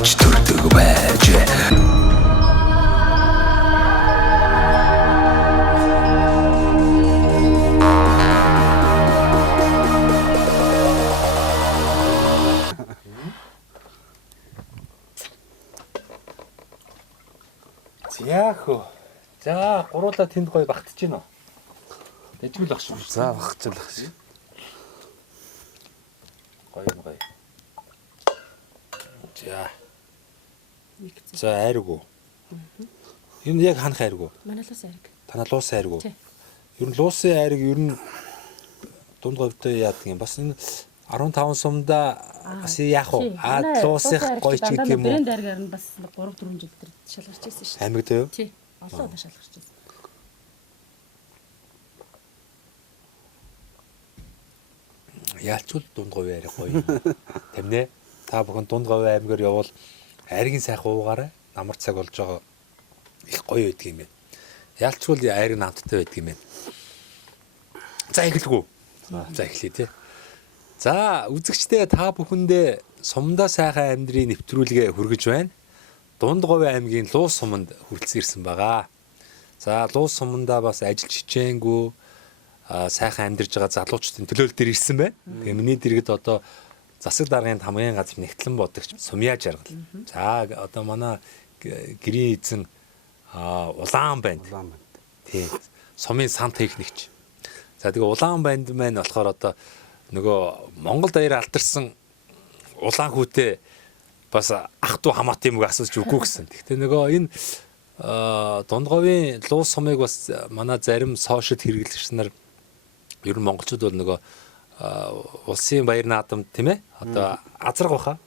авч төрдөг байж. Яахөө. За, гуруула тэнд гоё багтж гин үү? Дэжгүүл ах шүү. За багчлах шиг. Гоё. За, айргуу. Энэ яг ханах айргуу? Манай луус айрг. Танаа луус айргуу. Тий. Ер нь луусын айрг ер нь дунд говьтой яадаг юм. Бас энэ 15 сумда бас яах вэ? Луусынх гоё ч гэдэг юм уу? Брэнд айргаар нь бас 3 4 жил дээр шалгарч ирсэн шүү дээ. Аймагт юу? Тий. Олон удаа шалгарч ирсэн. Яалчгүй дунд говь айрг гоё юм. Тамнэ? Та бүхэн дунд говь аймгаар явбал айргийн сайхан уугаарай. Намар цаг болж байгаа их гоё байдаг юм байна. Яалчгүй айрг намттай байдаг юм байна. За эхэлгүү. За эхлэе тий. За үзэгчдээ та бүхэндээ сумдаа сайхан амьдрийн нэвтрүүлгээ хүргэж байна. Дунд говь аймгийн Луус суманд хүрэлцэн ирсэн байгаа. За Луус сумандаа бас ажил хичээнгүй сайхан амьдарж байгаа залуучдын төлөөлөл дээр ирсэн байна. Тэгээ миний дэргэд одоо засаг даргын хамгийн газар нэгтлэн бодогч Сумья Жаргал. За одоо манай гэрийн эзэн Улаан банд. Тий. Сумын сан техникч. За тэгээ Улаан банд маань болохоор одоо нөгөө Монгол даяар алдарсан улаан хүүтэй бас ах トゥ хамаат юм уу асууж үгүй гэсэн. Гэхдээ нөгөө энэ дунд говийн Луус сумыг бас манай зарим сошиал хэрэглэгч нар ер нь монголчууд бол нөгөө улсын баяр наадам тийм ээ одоо азраг баха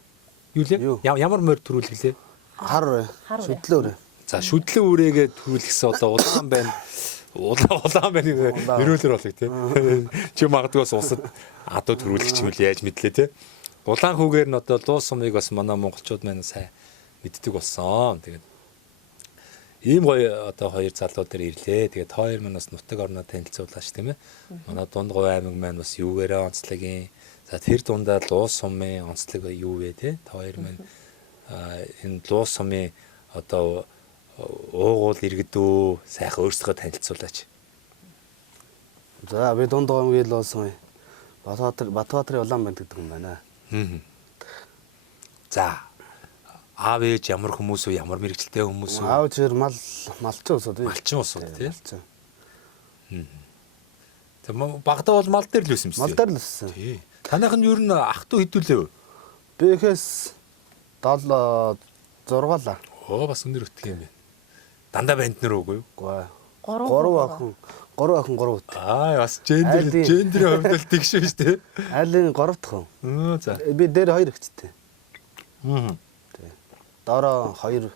юу лээ ямар морь төрүүлгэлээ Хар шүдлөөр. за шүдлэн үрээгээ төрүүлгэсэн одоо улаан байна улаан байна нэрүүлэр болог тийм чи магадгүй бас усад адуу төрүүлгч юм л яаж мэдлээ тийм улаан хүүгээр нь одоо Луус сумыг бас манай монголчууд маань сайн мэддэг болсон тэгээд ийм гоё одоо хоёр залуу дээр ирлээ. Тэгээд хоёр маань бас нутаг орноо танилцуулаач тийм ээ. Манай дунд говь аймаг маань бас юугээрээ онцлогийн. За тэр дундаа Луус сумын онцлог юу вэ те? Та хоёр маань энэ Луус сумын одоо уугуул иргэдөө сайхан өөрсдөө танилцуулаач. За би дунд говьгийн Луус сумын Батбаатарын улаан банд гэдэг юм байна. За аав ээж ямар хүмүүс үү, ямар мэрэгчлээ хүмүүс үү? Аав ээж малчин усуд. Малчин усуд тийм. Тэг багтаа бол мал дээр л үсэн юм шиг. Мал дээр л үссэн. Тий. Танайх нь ер нь ах トゥ хэдүүлээ вэ? Би ихээс 7 6 лаа. Оо бас өндөр өтгөх юм байна. Дандаа банд нар уугүй юу? Үгүй. 3 охин 3 үт. Бас гендерийн хувьд л тэгш шүү дээ. Айлын 3 дахь. За. Би дээр 2 ихтэй. Дараа 2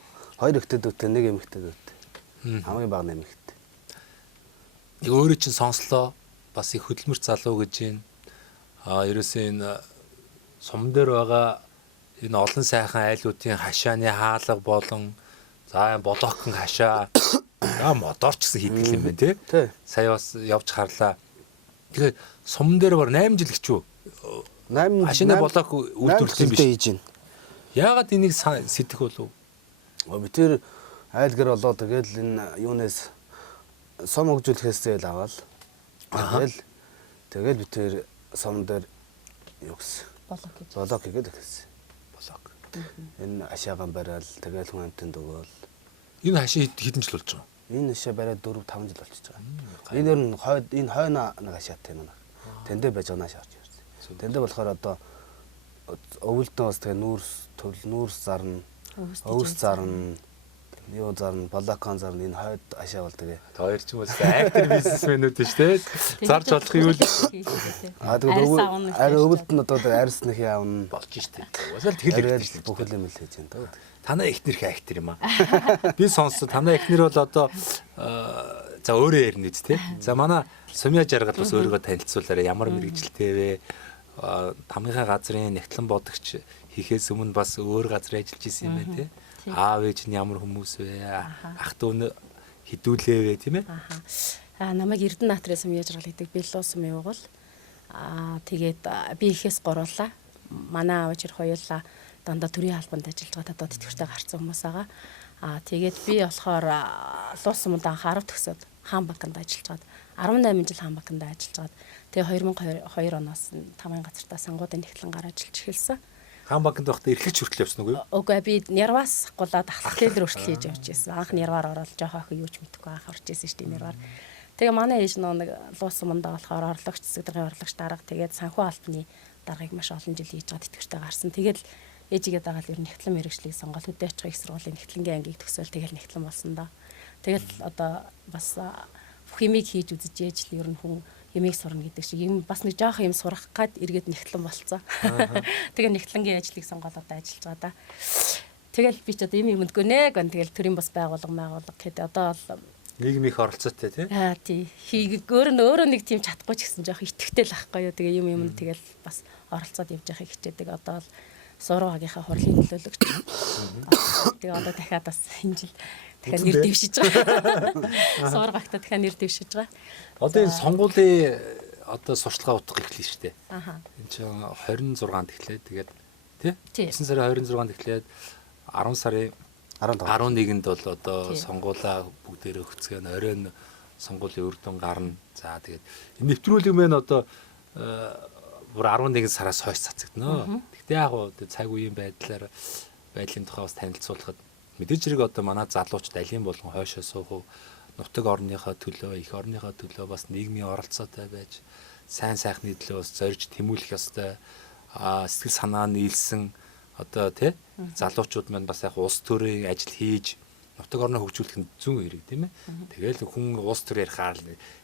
ихтэйдүүтэй 1 эмэгтэйдүүтэй. Хамгийн бага нэмэгтэй. Нэг өөрөө чинь сонслоо. Бас их хөдөлмөрт залуу гэж байна. Ерөөсөө энэ сум дээр байгаа энэ олон сайхан айлуудын хашааны хаалга болон за блокын хашаа модорч гэсэн хийдэг юм байна тий. Сая бас явж харлаа. Тэгэхээр сум дээр бар 8 жил гэчүү. 8 хашааны блок үйлдвэрлэсэн юм биш. Яагаад энийг сэтгэх болов? Би тэр айлгэр болоо тэгэл энэ юунаас сум хөгжүүлэхээс зээл аваад тэгэл би тэр сум дээр юу гэсэн болок хийгээд гэсэн. Болок. Энэ хашаагаан барайл тэгэл хүн амтнд өгөөл. Энэ хашаа хэдэн жил болж байгаа? Энэ хашаа бариад 4 5 жил болчихж байгаа. Энэ ер нь энэ хойно нэг хашаатай юм аа. Тэндээ байж байгаа нааш орж ирсэн. Тэндээ болохоор одоо өвөлтөө бас тэгээ нүүрс зарна, өвс зарна, юу зарна, балакан зарна энэ хойд хашаа бол тэгээ. Хоёр ч юм уу актер бизнесмэнүүд шүү дээ. Зарж болох юу л. Тэгээд өвөлт нь одоо арьс нөх явна болж штэ. Уусаал тэгэл ирдэг бүх юм л хийж байна. Танаа эхнэрхээ актер юм аа. Би сонссон танаа эхнэр бол одоо за өөрөө ярина үст те. За манай Сумья Жаргал бас өөрийгөө танилцуулаарай. Ямар мэрэгжилтэй вэ? Тамгийнхаа газрын нэгтлэн бодогч хийхээс өмнө бас өөр газар ажиллаж исэн юм байна те. Аав ээж нь ямар хүмүүс вэ? Ах トゥ хідүүлээ вэ тийм ээ? Намайг Эрдэнэбаатарын Сумья Жаргал гэдэг би Луус сумын угуул. Тэгээд би ихээс гурлаа. Манай аав ээж хоёулаа дандаа төрийн албанд ажиллаж байгаа одоо тэтгэвртэй гарсан хүмүүс байгаа. Тэгээд би болохоор Луус суманд анх 10 төгсөөд хаан банкнд ажиллаж гад 18 жил хаан банкнд ажиллаж гад тэгээ 2002 оноос 5 газартаа сангуудын нэгтлэнгаар ажиллаж эхэлсэн. Хаан банкнд байхдаа эрхлэгч хүртэл явсан уу? Үгүй би Нярваас гулаад ахлах хэлээр хүртэл хийж явж байсан. Анх Нярваар ороод жоохоо охин юу ч мэдэхгүй анх орж ирсэн шүү дээ Нярваар. Тэгээ манай ээж нэг Луус суманд болохоор орлогч засаг даргын орлогч дарга тэгээд санхүү албаны даргаыг маш олон жил хийж байгаа тэтгэвртэй гарсан. Тэгээд ээжигээ дагаад ер нь нэгтлэн мэрэгчлийг сонгоод хөдөө аж ахуйн их сургуулийн нэгтлэнгийн ангийг төгсөөл тэгэл нэгтлэн болсон да. Тэгэл одоо бас бүх юмыг хийж үзэж ээж л ер нь хүн юмыг сурна гэдэг шиг юм бас нэг жоох юм сурах гад эргээд нэгтлэн болцсон. Тэгээ нэгтлэнгийн ажлыг сонгоод одоо ажиллаж байгаа да. Тэгэл би ч одоо юм мэдгүй нэ гэн тэгэл төрийн бас байгууллага гэдэг одоо бол нийгмийн оролцоотой тий. Тий. Өөрөө нэг тийм чадахгүй ч гэсэн жоох итгэвтэй л ахгүй юу. Тэгээ юм тэгэл бас оролцоод явж байхыг хичээдэг. Одоо бол Суруугийнхаа хурлын төлөөлөгч. Тэгээ одоо дахиад бас энэ жил дахиад нэр дэвшиж байгаа. Сургагтаа дахиад нэр дэвшиж байгаа. Одоо энэ сонгуулийн одоо сурчлагаа утга эхлэв шүү дээ. Энэ чинь 26-нд эхлээд тэгээд тий 9 сарын 26-нд эхлээд 10 сарын 11-нд бол одоо сонгуулаа бүгдээрээ хөцгөн оройн сонгуулийн үр дүн гарна. За тэгээд энэ нэвтрүүлэг мэн одоо бүр 11 сараас хойш цацагдана. Гэхдээ яг гоо цаг үеийн байдлын тухай бас танилцуулахад мэдээж хэрэг одоо манай залуучууд алийн болгон хойшоо суух нутаг орныхоо төлөө, их орныхоо төлөө бас нийгмийн оролцоотой байж сайн сайхны төлөө бас зорж тэмүүлэх ёстой. Сэтгэл санаа нийлсэн одоо тий залуучууд маань бас яг улс төрийн ажил хийж нутаг орноо хөгжүүлэх нь зүүн хэрэг тийм ээ. Тэгэл хүн улс төр ярихаар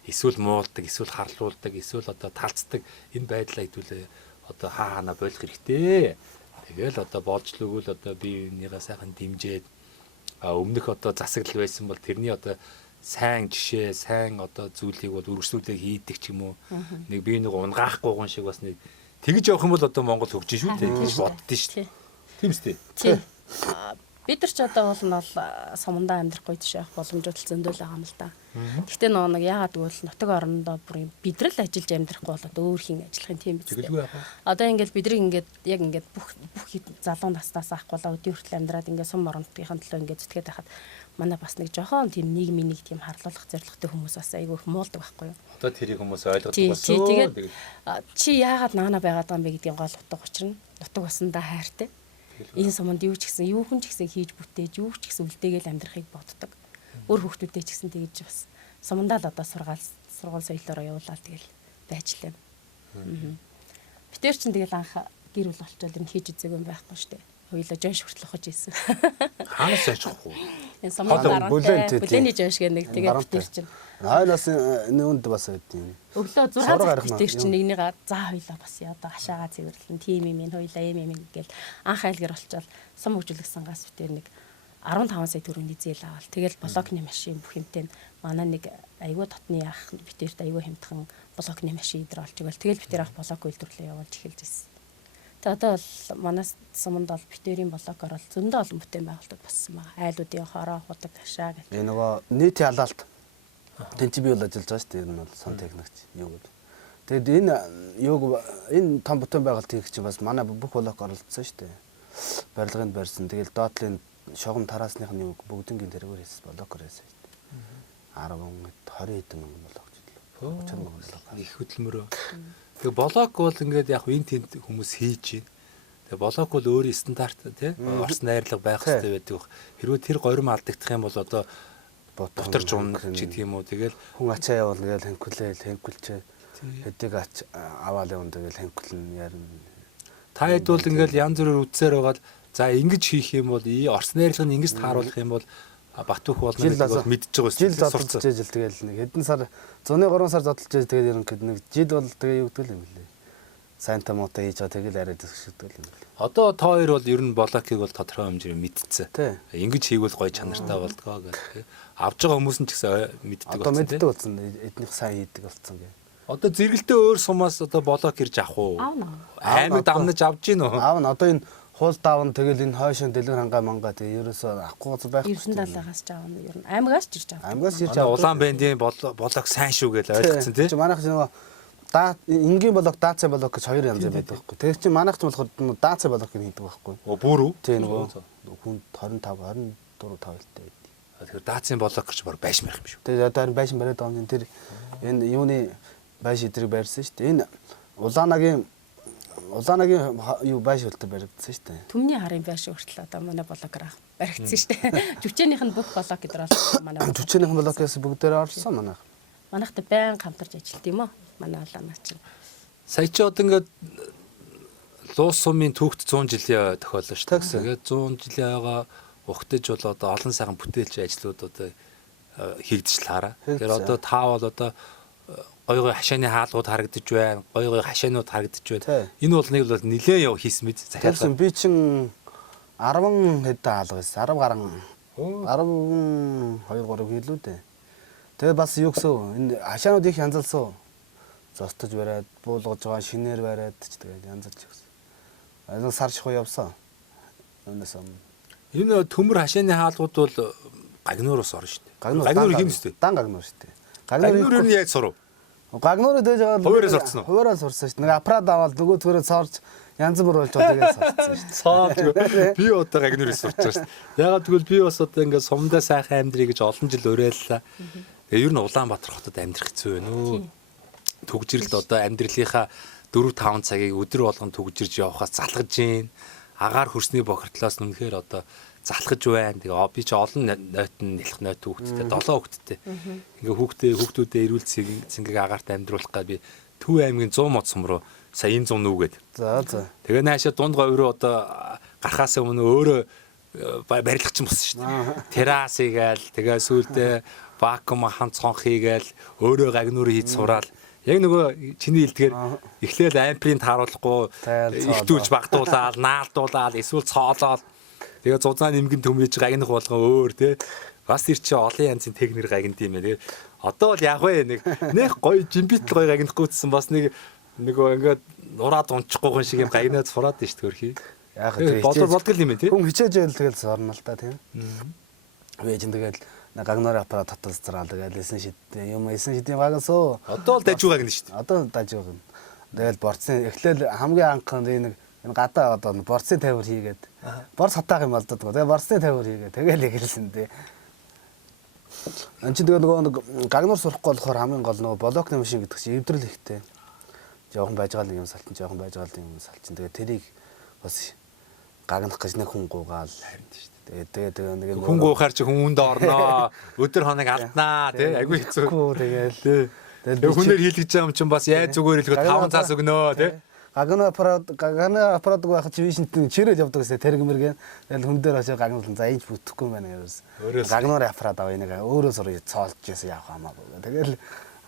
эсвэл муулдаг, эсвэл харлуулдаг, эсвэл одоо талцдаг энэ байдлаа хэдүүлээ одоо хаана болох хэрэгтэй. Тэгэл одоо болж л өгвөл одоо би энийгээ сайхан дэмжээд өмнөх одоо засаглал байсан бол тэрний одоо сайн жишээ, сайн одоо зүйлийг бол үргэлжлүүлээ хийдэг ч юм уу. Нэг би нэг унгаахгүй гон шиг бас нэг тэгж явах юм бол одоо Монгол хөгжиж шүү дээ. Боддоо шүү. Тийм үстэй. Тий. Бид нар ч одоо бол сумандаа амьдрахгүй тийш явах боломжууд зөндөл байгаа юм л да. Гэхдээ нэг яагаад гэвэл нутаг орондоо бүр бид нар л ажиллаж амьдрахгүй болоод өөр хин ажиллахын тийм биз дээ. Одоо ингээл бид нар яг ингээд бүх залуу наснаас авахгүйла өдөө хүртэл амьдраад ингээд сум орондын төлөө ингээд зүтгээд байхад манай бас нэг жоохон тийм нийгмийн нэг тийм харлуулах зорилготой хүмүүс бас айгүй их муулдаг байхгүй юу. Одоо тэрийг хүмүүс ойлгодог болсон. Тэгээд чи яагаад наана байгаад байгаа юм бэ гэдгийн гол утга учир нь нутаг басандаа хайртай. Энэ суманд юу ч гэсэн юу хүн ч гэсэн хийж бүтээж юу ч гэсэн үлдээгээл амьдрахыг боддог. Өөр хүүхдүүдээ ч гэсэн тэгж бас сумандаа л одоо сургууль соёлоор явуулаад тэгэл байжлаа. Битэр чинь тэгэл анх гэр бүл болчвол энэ хийж үзээгүй юм байхгүй шүү дээ. Хоёулаа жонш хүртэл ухаж ийсэн. Хаанаас ажихгүй. Энэ суманд бүлээний жонш гэх нэг тэгээд битэр чинь хайлаас энэ үнд бас байдیں۔ Өглөө 6 битэр чинь нэгнийг заа хоёулаа бас одоо хашаага цэвэрлэн тим юм хоёулаа юм ингээл анх айлгэр болчвол сум хөгжүүлэх сангаас битэр нэг 15 сая төгрөгийн зээл авал. Тэгэл блокны машин бүх юмтэй манай нэг айгүй дотны ах битэрт айгүй хямдхан блокны машин идэр олж игэл тэгэл битэр ах блок үйлдвэрлэлээ явуулж эхэлж ирсэн. Тэгээ одоо бол манай суманд бол битэрийн блокоор бол зөндөө олон бүтээн байгуулалт болсон байгаа. Айлуудын хороо, худаг, хашаа гэх. Энэ нөгөө нийтийн халаалт тэнцээ бий бол ажиллаж байгаа шүү дээ. Энэ бол сон техникч юу гэдэг. Тэгэд энэ том бүтээн байгуулалт хийх чинь бас манай бүх блок оролцсон шүү дээ. Барилганд барьсан. Тэгэл доотлын шогон тараасных нь юу бүгднгийн тэргээр хийсэн блокоор хийсэн шүү дээ. 10 20 хэдэн мянган блок ч лээ. 30 мянган блок. Их хөдөлмөрөө. Тэгээ блок бол ингээд яг энэ тэнд хүмүүс хийж байна. Тэгээ блок бол өөрийн стандарт тий орс найрлага байх хэрэгтэй байдаг. Хэрвээ тэр горим алдагдах юм бол одоо бутарч унах гэдэг юм уу. Тэгэл хүн ачаа явуулна гэж хэнкүлчээ. Хэдэг ач аваал явна тэгэл хэнкүлэн ярина. Та хэд бол ингээд янз бүрээр үдсээр байгаа л за ингэж хийх юм бол орс найрлагыг ингэж тааруулах юм бол Батүх болно гэдэг бол мэдчихэж байгаа шүү. Жил зодтолж ижил тэгэл нэг хэдэн сар 103 сар зодтолж ижил тэгээд ерөнхийд нэг жил бол тэгээ юу гэдэг юм бэлээ. Сайн томоотой хийж байгаа тэгэл арай дэсгшдэг юм бэлээ. Одоо та хоёр бол ер нь блокийг бол тодорхой хэмжээр мэдчихсэн. Тий. Ингэж хийгвэл гоё чанартай болдгоо гэх. Авж байгаа хүмүүс нь ч гэсэн мэддэг болсон. Одоо мэддэг болсон. Эднийх сайн хийдэг болсон гэх. Одоо зэрэгэлдээ өөр сумаас одоо блок ирж авах уу? Аймаг дамнаж авж гин үү? Аавна одоо энэ хуул давн тэгэл энэ хойшин дэлгэр хангаа мангаа тэгээ ерөөсөө авахгүй байх. 97-аас ч аавна ер нь аймагаас ч ирж авах. Аймагаас ирж авах. Улаан бэндийн блок сайн шүү гэж ойлгоцсон тий. Манайх нөгөө энгийн блок, даацай блок гэж хоёр янз байдаг байхгүй. Тэр чинь манайх ч болохоор даацай блок гэж хийдэг байхгүй. Бүр үү? Тийм нөгөө хүн 25 24 5 хэлтэй байдаг. Тэгэхээр даацын блок гэж баг байш мэрх юм шүү. Тэгээд одоо харин байшин бариад байгаа юм тэр энэ юуны байш идрийг барьсан шүү дээ. Энэ улаанагийн юу байш үлдэр баригдсан шүү дээ. Түмний харын байш хүртэл одоо манай блогер баригдсан шүү дээ. Жүчээнийх нь бүх блог гэдэр болсон манай. Жүчээнийх блокээс бүгдээр орсон манайх. Манайхтай байн хамтарч ажилладаг юм уу? Манай улаанаа чинь. Сая ч одоо ингээд луус сумын түүхт 100 жилийн тохиолоо шүү дээ. Тэгээд 100 жилийн ойгоо ухтаж бол одоо олон сайхан бүтээлч ажлууд одоо хийгдэж лаараа. Тэгэхээр одоо та бол одоо гой хашааны хаалгууд харагдаж байна. Гой хашаанууд харагдаж байна. Энэ бол нэг бол нилээн яв хийсэн мэд захиалсан. Би чин 10 хэдэн хаалга байсан. 10 гарan 12 3 кило дээ. Тэгээд бас юу гэсэн энэ хашаанууд их янзалсан. Зостож бариад, буулгаж байгаа шинээр бариад ч тэгээд янзалж гэсэн. Энэ сар шихуу явсан. Өнөөс өмнө. Энэ төмөр хашааны хаалгууд бол гагнуураас орно шүү дээ. Гагнуур хин шүү дээ. Дан гагнуур шүү дээ. Гагнуур нь яаж сурав? Гагнуур дэж байгаа. Хуваараас сурцсан уу? Хуваараас сурсан шүү дээ. Нэг апрад аваад нөгөө төрөө цоорч янз бүр болж байгаа тэгээд сурсан шүү дээ. Цаав би одоо гагнуурыг сурч байгаа шүү дээ. Ягаад гэвэл би бас одоо ингээд сумдаа сайхан амьдрий гэж олон жил уриаллаа. Тэгээ ер нь Улаанбаатар хотод амьдрах хэцүү байна өө. Түгжирэлд одоо амьдралынхаа 4-5 цагийг өдөр болгон түгжирж явахаас залгаж гин. Агаар хөрсний бохирдлоос үнэхээр одоо залхаж байна. Тэгээ би ч олон нойт нь нэлэх нойт хүүхдтэй 7 хүүхдтэй. Ингээ хүүхдүүдээ эрүүл цэнгийг агаарт амьдруулах гэж би Төв аймгийн 100 мод сум руу сая энэ 100 нүгээд. За. Тэгээ наашаа дунд говь руу одоо гарахаас өмнө өөрөө барилгач юм болсон шүү дээ. Террас хийгээл тэгээ сүүлдээ вакуум хан цонх хийгээл өөрөө гагнуур хийж сураал. Яг нөгөө чиний хэлдгээр эхлээл ампринт харуулахгүй ихтүүлж багтуулаад, наалдуулаад, эсвэл цоолоод тэгээ зузаан нэмгэн төмөж гагнах болгон өөр те. Бас ир чи олон янзын техникэр гагнт юм ээ. Тэгээ одоо бол яг вэ нэг гоё жимбит гоё гагнахгүйсэн бас нөгөө ингээд нураад унчихгүйхэн шиг юм гагнаад сураад дээ шүү дээ. Яг болдгол юм ээ те. Хүн хичээж байл тэгэл сорно л та тийм. Вэж тэгэл гагнаар аппарат таталцраал тэгэл эсэн шидийн гагнасоо. Одоо л дажиг гагна шүү дээ. Одоо дажиг гагна. Тэгэл борцын эхлээл хамгийн анхнд энэ гадаа одоо борцын тавир хийгээд борц хатаах юм болдод. Тэгээ борцны тавир хийгээд тэгэл эхэлсэн дээ. Энд чинь тэгээ нөгөө гагнуур сурахгүй болохоор хамгийн гол нөгөө блокны машин гэдэг чинь эвдрэл ихтэй. Жохон байж байгаа юм салтан, жохон байж байгаа юм салчин. Тэгээ тэрийг бас гагнах гэж нэг хүн гуугаал харин шүү дээ. Тэгээ нэг хүн гуухаар чи хүн үнд орноо. Өдөр хоног алднаа тий айгүй хэцүү. Тэгэл тэгээ хүнээр хийлгэж байгаа юм чинь бас яаж зүгээр хэлэхэд 5 цаас өгнөө тий. Гагнаа аппарат байх чи вишнт чирэл явдаг гэсэн тэрэг мэргэн. Тэгэл хүн дээр очиж гагнуулсан за ийж бүтэхгүй юм байна гэсэн. Гагнаар аппарат аваа энийг өөрөө сурж цоолж гэсэн явах хамаагүй. Тэгэл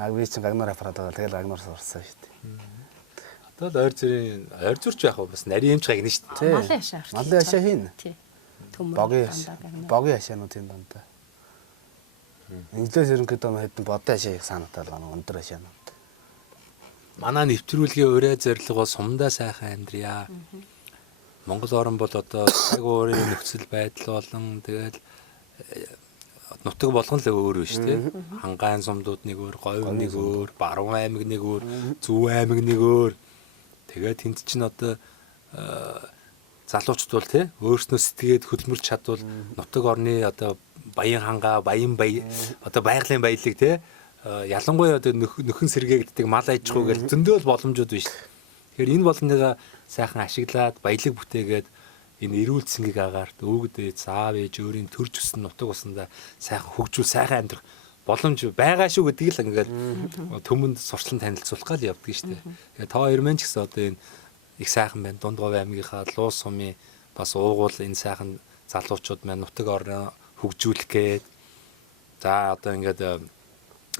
би чинь гагнаар аппарат аваа тэгэл гагнаар сурсан шүү дээ. Одоо ойр зүрч яах вэ бас нарийн эмч гагна шүү дээ. Малын хашаа. Малын хашаа хийн. Тий. Богийн хашаануудын дандаа. Инглиш ерөнхийдөө хэдэн бодын хашаа их санаатай байна. Өндөр хашаанууд. Манай нэвтрүүлгийн ураа зорилго бол сумдаа сайхан амьдрья. Монгол орн бол одоо айгүй өөрийн нөхцөл байдал болон тэгэл нутаг болгон л өөр биш тий. Хангаан сумдууд нэг өөр, говь нэг өөр, Баруун аймаг нэг өөр, Зөв аймаг нэг өөр. Тэгээд тэнд чинь одоо залуучууд бол тий өөрснөө сэтгээд хөдөлмөрч чадвал нутаг орны одоо баян хангаа, баян одоо байгалийн баялаг тий ялангуяа одоо нөхөн сэргээгддэг мал аж ахуй гэж зөндөө боломжууд биш. Тэгэхээр энэ боломжоо сайхан ашиглаад баялаг бүтээгээд энэ эрүүл цэнгийг агаарт өвгдөө заав ээж өөрийн төрж өссөн нутаг усандаа сайхан хөгжүүл сайхан амьдрах боломж байгаа шүү гэдгийг л ингээд төмөнд сурчлан танилцуулах гал явдаг шүү дээ. Та хоёр маань ч гэсэн одоо энэ их сайхан байна. Дунд говь аймгийнхаа Луус сумын бас уугуул энэ сайхан залуучууд маань нутаг орноо хөгжүүлэх гээд за одоо ингээд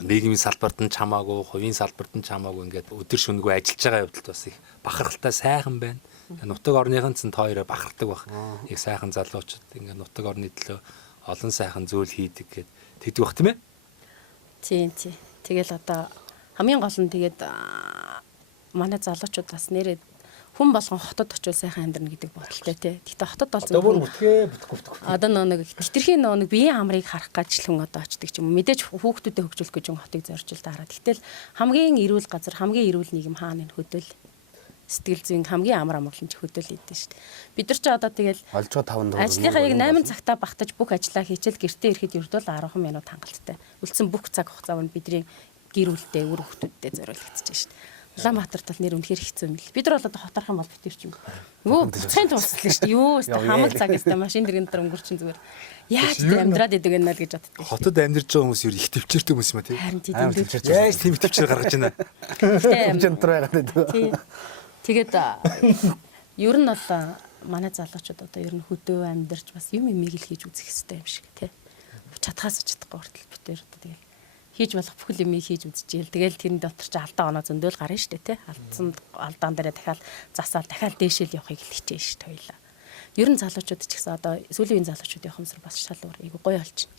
нийгмийн салбарт нь чамаагүй, хувийн салбарт нь чамаагүй ингээд өдөр шөнөгүй ажиллаж байгаа явдалд бас их бахархалтай сайхан байна. Нутаг орныхан ч та хоёроо бахархдаг баг. Их сайхан залуучууд ингээд нутаг орны төлөө олон сайхан зүйл хийдэг гэд тэгдэг бах тийм ээ? Тийм. Тэгэл одоо хамгийн гол нь тэгээд манай залуучууд бас нэрээ хүн болгон хотод очивол сайхан амьдрна гэдэг бодолтой тий. Гэхдээ хотод бол Одоо бүр бүтгээ бүтгэхгүй. одоо нэг хитрхийн нэг биеийн амрыг харах гэж хүн одоо очдөг ч юм уу. Мэдээж хүүхдүүдэд хөгжүүлэх гэж хотыг зоржил дараад. Гэтэл хамгийн эрүүл газар, хамгийн эрүүл нийгэм хаана энэ хөдөл сэтгэл зүйн хамгийн амар амгалан ч хөдөл идэв шүү дээ. Бид нар ч одоо тэгэл олжоо 5 дуруу. ажлынхаа яг 8 цагтаа багтаж бүх ажлаа хийчихэл гэртээ ирэхэд ердөө 10 минут хангалттай. Үлдсэн бүх цаг хугацаа нь бидний гэр бүлтэй үр хүүхдүүдэд зориулагдчихж шүү дээ. Улаанбаатарт бол нэр үнэхээр хэцүү юм л. Бид нар бол одоо хотарх юм бол битэр ч юм. Өө буцхын тусал шүү дээ. Юу өстө хамаг цаг өстө машин дэргийн дотор өнгөрчин зүгээр. Яаж тийм амьдраад идэг юм бол гэж боддоо. Хотод амьдарч байгаа хүмүүс ер их төвчээртэй хүмүүс юм а тий. Харин тийм дэмжиж. Яаж тийм төвчээр гаргаж байна. Центр байгаад байдаг. Тийм. Тэгээд ер нь бол манай залуучууд одоо ер нь хөдөө амьдарч бас юм имийг л хийж үзэх хэрэгтэй юм шиг тий. Чадхаас чадахгүй хүртэл бид тэр одоо тэгээд хийж болох бүхэл юмыг хийж үзчихээл. Тэгэл тэрний дотор ч алдаа оноо зөндөөл гарна шүү дээ тий. Алдсан алдаан дээрээ дахиад засаал дахиад дээшэл явахыг хичээж шүү дээ хоёлаа. Ер нь залуучууд ч гэсэн одоо сүүлийн үеийн залуучууд явахмсар бас шалуур айгу гоё олчихно.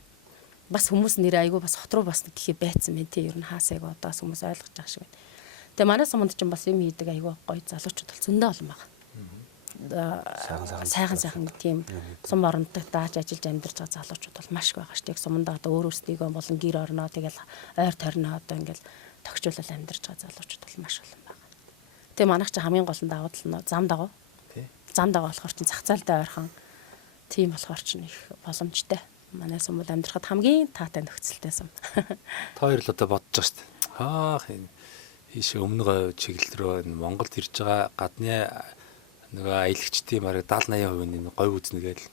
Бас хүмүүс нэрээ айгу бас хот руу бас гэхээ байцсан мэн тий. Ер нь хаасайг одоос хүмүүс ойлгож байгаа шиг байна. Тэгээ манай суманд ч бас юм хийдэг айгу гоё залуучууд бол зөндөө олон байгаа. Сайхан тийм сум оронтой дааж ажиллаж амьдарч байгаа залуучууд бол маш их байгаа шүү дээ. Сумандаа одоо өөр өөрсдийгөө болон гэр орноо тэгэл ойр тойрноо одоо ингээл тогтжуулаад амьдарч байгаа залуучууд бол маш олон байгаа. Тэгээ манайх чи хамгийн гол нь давуу тал нь зам дагуу. Зам дагуу болохоор чин зах зээлтэй ойрхон тийм болохоор чин их боломжтой. Манай сум бол амьдрахад хамгийн таатай нөхцөлтэй сум. Та хоёр л одоо бодож байгаа шүү дээ. Хаах энэ ийш өмнө говь чиглэл рүү Монголд ирж байгаа гадны нөгөө аялагчдын бараг 70-80% нь говь үзнэ гээл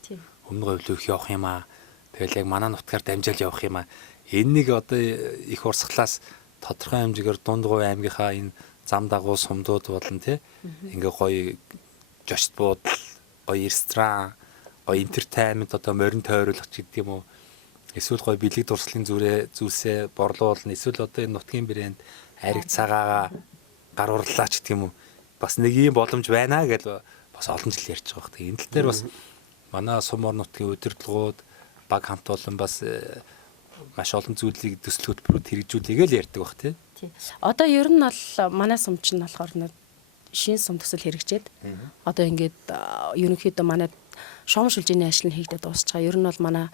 өмнө говь руу явах юм аа. Тэгэл яг манай нутгаар дамжаал явах юм аа. Энэ нэг одоо их урсгалаас тодорхой хэмжээгээр дунд говь аймгийнхаа энэ зам дагуу сумдууд болон тий ингээ гоё жошт буудал, гоё ресторан, гоё entertainment одоо морин тойруулах ч гэдэг юм уу. Эсвэл гоё бэлэг дурслын зүйлсээ борлуулна. Эсвэл одоо энэ нутгийн брэнд ариг цагаагаа гаруурлаа ч гэдэг юм уу. Бас нэг юм боломж байна гэж бас олон жил ярьж байгаа. Тэгээ энэ тал дээр бас манай сум орон нутгийн удирдлагууд баг хамт олон бас маш олон зүйлийг төсөл хөтөлбөрөд хэрэгжүүлэгээ л ярьдаг баг тий. Одоо ер нь бол манай сум чинь болохоор шин сум төсөл хэрэгжээд одоо ингээд ерөнхийдөө манай шугам шилжээний ажил нь хийгдээд дуусч байгаа. Ер нь бол манай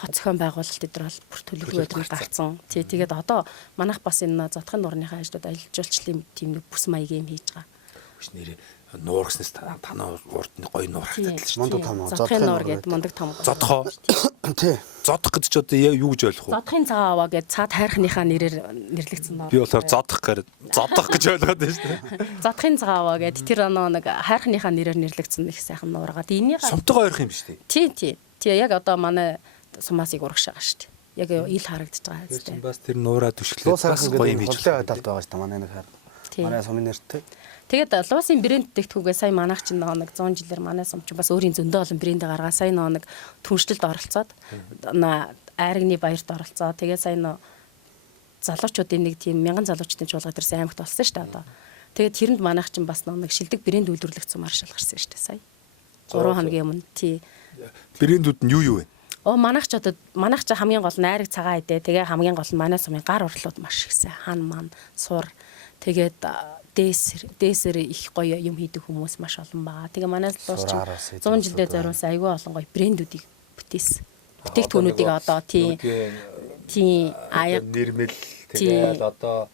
хот зохион байгуулалт эдгээр бол бүр төлөвлөгөөд гарцсан. Тий тэгээд одоо манайх бас энэ зодхын нуурныхаа ажлууд аялал жуулчлалын тийм нэг бүс маягийн юм хийж байгаа. Биш нэрээ нуур гэснээс танаа урд нь гоё нуур хатдаг л шүү. Мундаг том. Зодхын нуур гэдэг мундаг том. Зодхоо. Тий. Зодох гэдэг чи одоо юу гэж ойлгох вэ? Зодхын цагаан аваа гэдэг цаад хайрхныхаа нэрээр нэрлэгдсэн нуур. Би болохоор зодох гэхээр зодох гэж ойлгоод байна шүү дээ. Зодхын цагаан аваа гэдэг тэр нэг хайрхныхаа нэрээр нэрлэгдсэн их сайхан нуур байгаа. Энийгээ Сумтайгаа ойрхон юм шүү дээ. Тий яг одоо манай сумаасыг урагш байгаа шүү дээ. Яг ил харагдаж байгаа Тэр чинь хэвчээ. бас тэр нуураа түшглээд бас гоё юм хийж байгаа. Талд байгаа шүү дээ манай нэг хаар. Манай сумын нэртэй. Тэгээд луусын брэнд бүтээгдэхүүгээ сая манайх чинь нэг 100 жилээр манай сум чинь бас өөрийн зөндөө олон брэнд гаргаа сая нэг түншлэлд оролцоод айрагны баярт оролцоод тэгээд сая залуучуудын нэг тийм 1000 залуучдын чуулга дээрсэн аймагт болсон шүү дээ одоо. Тэгээд тэрэнд манайх чинь бас нэг шилдэг брэнд үйлдвэрлэх цум аршил гарсан шүү дээ сая. 3 хоногийн өмнө тий. Брэндүүд нь юу вэ? Манайх ч хамгийн гол нь айраг цагаан идэ. Тэгээ хамгийн гол нь манай сумын гар урлууд маш ихсэн. Хан ман сур тэгээд дээсэр их гоё юм хийдэг хүмүүс маш олон байгаа. Тэгээ манай улс чинь 100 жилдээ зориулсан айгүй олон гоё брэндүүдийг бүтээсэн. Бүтээгдэхүүнүүдийг одоо тийм аяг нэрмэл тэгээд одоо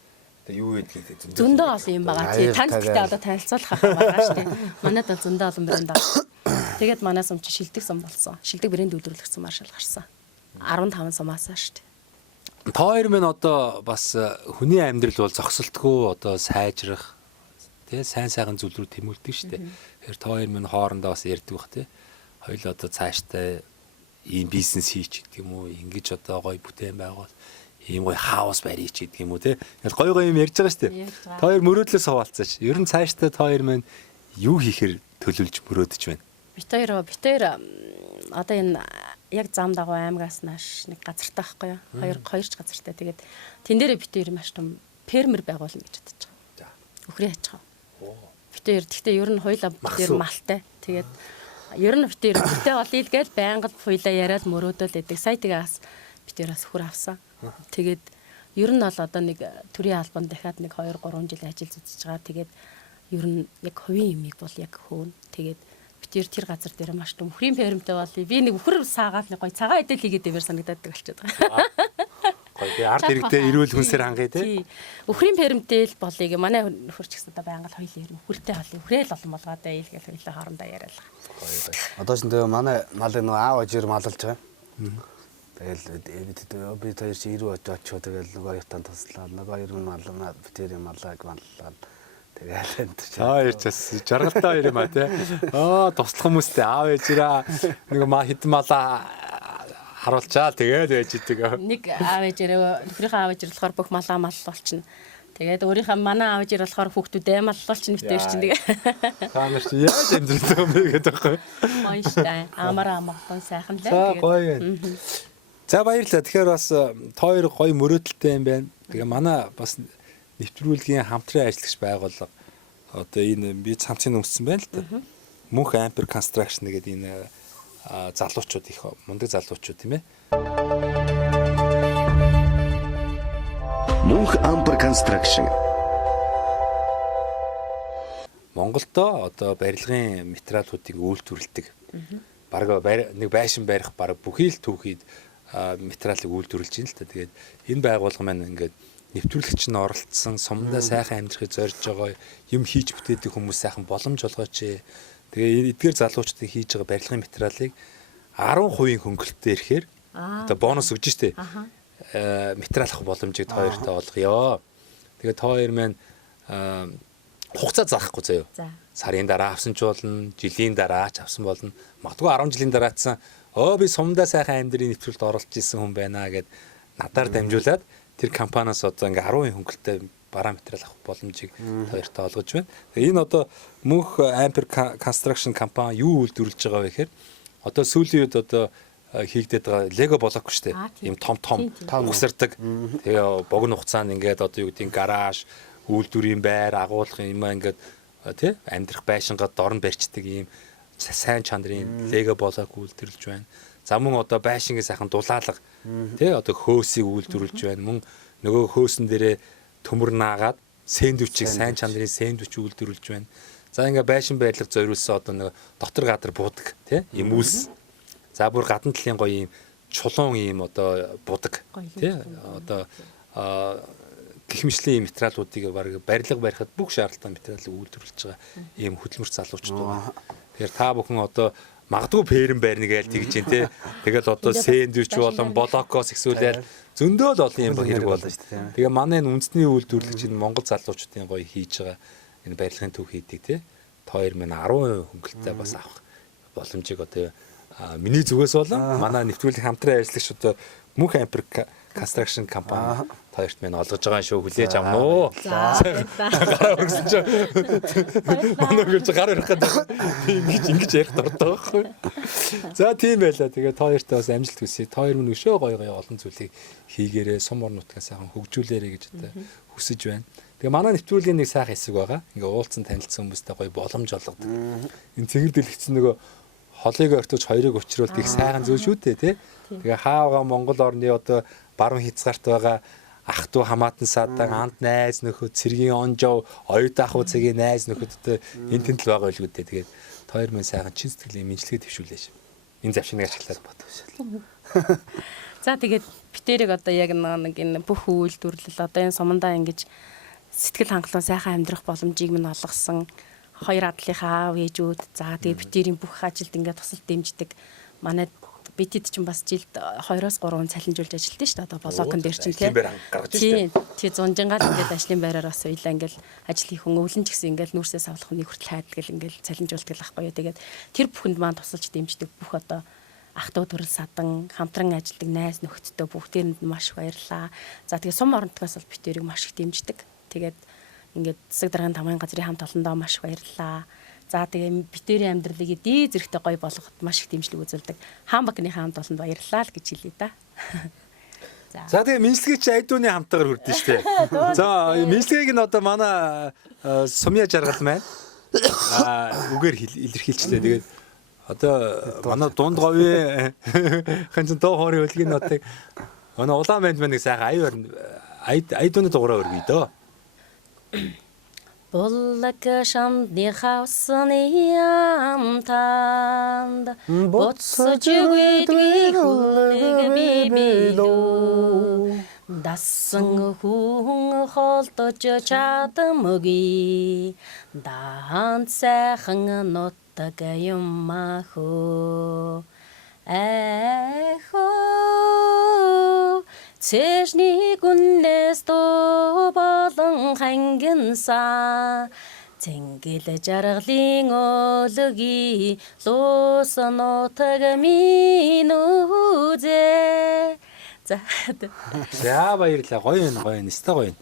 юу гэдгийг зөндөө олон юм байгаа. Тийм танд гэхдээ одоо танилцуулах байгаа шүү дээ. Манайд бол зөндөө олон брэнд байгаа. Тэгээд манай сум чинь шилдэг сум болсон. Шилдэг брэнд үйлдвэрлэх сум аршил гарсан. 15 сумаасаа шүү дээ. Та хоёр минь одоо бас хүний амьдрал бол зогсолтгүй одоо сайжрах тий сайн сайхан зүйл рүү тэмүүлдэг шүү дээ. Тэгэхээр та хоёр минь хоорондоо бас ярьдаг бах тий. Хоёул одоо цааштай ийм бизнес хийч гэдэг юм уу? Ингэж одоо гоё бүтээн байгуул ийм гоё хаус барья ч гэдэг юм уу тий. Гоё гоё юм ярьж байгаа шүү дээ. Та хоёр мөрөөдлөөс хаваалцаач. Ер нь цааштай та хоёр минь юу хийхээр төлөвлөж мөрөөдөж байна? Бид хоёр одоо энэ яг зам дагуу аймагаас нааш нэг газартай байхгүй юу? Хоёр ч газартай. Тэгээд тэн дээрээ бид хоёр маш том фермер байгуулна гэж бодож байгаа. Өхрийн аж ахуй. Бид хоёр гэхдээ ер нь хоёлаа бид хоёр малтай. Тэгээд ер нь бид хоёр бүтээ олъё л гээл байнгын хоёлаа яриад мөрөөдөл өгдөг. Сая тэгээс бид хоёроос хөр авсан. Тэгээд ер нь бол одоо нэг төрийн албанд дахиад нэг 2-3 жил ажил зүтж байгаа. Тэгээд ер нь яг хувийн юмыг бол яг хөөн. Тэгээд битэр тэр газар дээр маш том үхрийн фермтэй бол би нэг үхэр саагаад нэг гоё цагаан эдэл хийгээд байвар санагдаад болчиход байгаа. Гоё ард хэрэгтэй эрүүл хүнсээр хангая тий. Үхрийн фермтэй л болыг манай нөхөрч гэсэн одоо байнга хоёул ярив үхэртэй холыг үхрээл олон болгоод байл гэж хоёулаа хоорондоо яриалаа. Одоо ч тэгээ манай малыг нөө аав ажир маллаж байгаа. Тэгэл бид хоёр чи 90 очоо тэгэл нөгөө ятан туслаа. Нөгөө 90 маллаа битэрийн маллаг маллаа. Тэгэл энэ ч. Хоёр ч бас жаргалтай хоёр юм а тий. Туслах хүмүүстэй аав ээжираа нэг хитэн малаа харуулчаал тэгээд байж идэг. Нэг аав ээжээрээ нөхрийнхээ аав ээжэр болохоор бүх малаа мал болчихно. Тэгээд өөрийнхөө манай аав ээжэр болохоор хүүхдүүдээ мал болчихно битэр чинь тэгээ. Та нар чи яаж амьдрэх юм бэ гэдэг байхгүй. Монштай амар амгалан сайхан лээ. За гоё юм. За баярлалаа. Тэгэхээр бас тоор гоё мөрөөдөлтэй юм байна. Тэгээ манай бас нэвтрүүлгийн хамтран ажиллагч байгууллага одоо энэ би цамцын өмссөн байна л да. Мөнх Amper Construction гэдэг энэ залуучууд их мундаг залуучууд тийм ээ. Мөнх Amper Construction Монголдо одоо барилгын материалуудыг үйлдвэрлэдэг. Бараг нэг байшин барих бараг бүхий л түүхийд материалыг үйлдвэрлэж байна л та. Тэгээд энэ байгууллага маань ингээд нэвтрүүлэгч нь оролцсон, сумдаа сайхан амьдрахыг зорж байгаа юм хийж бүтээдэг хүмүүс сайхан боломж олгооч. Тэгээ эдгээр залуучдын хийж байгаа барилгын материалыг 10% хөнгөлөлтөөр ирэхээр одоо бонус өгж штэ. Материал авах боломжийг хоёртоо олгоё. Тэгээ хоёр маань хугацаа заахгүй заяа. Сарын дараа авсан ч болно, жилийн дараа ч авсан болно. Магадгүй 10 жилийн дараацсан би сумдаа сайхан амьдрын нэвтрүүлэлт оролцож исэн хүн байна гэд надаар дамжуулаад тэр компаниас одоо ингээ 10% хөнгөлөлтөй бараа материал авах боломжийг хоёртоо олгож байна. Тэгээ энэ одоо мөнх Amper Construction компани юу үйлдвэрлэж байгаа вэ гэхээр одоо сүүлийн үед одоо хийгдээд байгаа Lego блок шүү дээ. Ийм том ухсардаг. Тэгээ богино хугацаанд ингээд одоо юу гэдэг гараж, үйлдвэрийн байр, агуулгын юм ингээд тий амьдрах байшингаа дорн барьцдаг ийм сайн чанарын Lego блок үйлдвэрлэж байна. За мөн одоо байшингийн сайхан дулаалга тий одоо хөөсийг үйлдвэрлэж байна. Мөн нөгөө хөөсөн дээрээ төмөр наагаад сэндвичийг сайн чанарын сэндвич үйлдвэрлэж байна. За ингээ байшин байрлал зориулсан одоо нэг дотор гадар буудаг тий юм үлс. За бүр гадна талын гоё юм чулуун юм одоо будаг тий одоо гэх мэтлийн материалуудыг барилга барихад бүх шаардлагатай материалыг үйлдвэрлэж байгаа ийм хөдөлмөрч залуучууд байна. Тэгэхээр та бүхэн одоо магадгүй ферм байрна гээл тэгж дээ тий. Тэгэл одоо сэндвич болон блокоос ихсүүлээд зөндөө л олон юм хэрэг болно шүү дээ. Тэгээ манай энэ үндэсний үйлдвэрлэгч энэ Монгол залуучуудын гоё хийж байгаа энэ барилгын төв хийдэг тий. Хоёр минь 10% хөнгөлөлтөй бас авах боломжийг одоо миний зүгээс болон манай нэвтрүүлгийн хамтран ажиллагч одоо мөнх Amper Construction компани хоёрт минь олгож байгаа шүү хүлээж авна уу. Гараа өргөсөн чинь манай гэрч гар өрөх гэдэг ингэж ярих дуртай байхгүй. За тийм байлаа. Тэгээ хоёртаа бас амжилт хүсье. Хоёр минь өшөө гоё олон зүйлийг хийгээрээ сум ор нутгаа сайхан хөгжүүлээрэй гэж одоо хүсэж байна. Тэгээ манай нэвтрүүлгийн нэг сайхан хэсэг байгаа. Ингээ уулзсан танилцсан хүмүүстэй гоё боломж олгодог. Энэ цэгэр дэлгэцсэн нөгөө холыг ортож хоёрыг учруулдаг их сайхан зүйл шүү дээ тий. Тэгээ хаавга Монгол орны одоо баруун хязгаарт байгаа ах トゥ хамаатан садан анд найз нөхөд цэргийн онжоо оюут ах уцгийн найз нөхөдтэй энэ тэнтэл байгаа байлгүй дээ. Тэгээд хоёр минь сайхан чин сэтгэлийн мэдлэгээ төвшүүлээш. Энэ завшиныг ашиглаад бодвол. За тэгээд битэрийг одоо яг нэг энэ бүх үйлдвэрлэл одоо энэ сумандаа ингэж сэтгэл хангалуун сайхан амьдрах боломжийг минь олгосон хоёр адлынхаа аав ээжүүд за тэгээд битэрийн бүх ажилд ингээд тусалж дэмждэг манай битэд ч бас жилд 2-3 цалинжуулж ажилтдаг шүү дээ. Одоо блокон дээр чинь тийм. Тий зунжингаал ингээд ажлын байраар бас уйлаа ингээд ажил хийх хүн өвлөн ч гэсэн ингээд нүүрсээс авлах нэг хүртэл хайдгал ингээд цалинжуулдаг л ахгүй юу. Тэгээд тэр бүхэнд маань тусалж дэмждэг бүх одоо ах トゥ төрөл садан хамтран ажилдаг найз нөхөдтэй бүгдээрэнд маш баярлаа. За тэгээд сум оронтгоос бол битэрийг маш их дэмждэг. Тэгээд ингээд засаг даргын тамгын газрын хамт олондоо маш баярлаа. За тэгээ битэрийн амьдралыг дий зэрэгтэй гоё болгоход маш их дэмжлэг үзүүлдэг. Хаан багны хамт олонд баярлалаа л гэж хэлье да. За тэгээ мэдлэгийг айдууны хамтаар хүрдэн штэ. За мэдлэгийг нь одоо манай сумья жаргал маань үгээр илэрхийлчлээ. Тэгээд одоо манай дунд говийн ханчин доо хоорын хөлгийн нотыг манай улаан банд маань нэг сайхан айдууны дугаараа өргөе дөө. Буллаг шамдны хавсны амтанд буцаж өгдгийг хүлэг бибилүү дасан хүн холдож чадамгүй даан сайхан нутаг юм ахөө эхөө цэжний гүннэс доо болон хангинса Тэнгэл жаргалын өлөгийн луусан нутаг минь үзээ. За За баярлалаа. Гоё юм, гоё юм. Өстой гоё юм.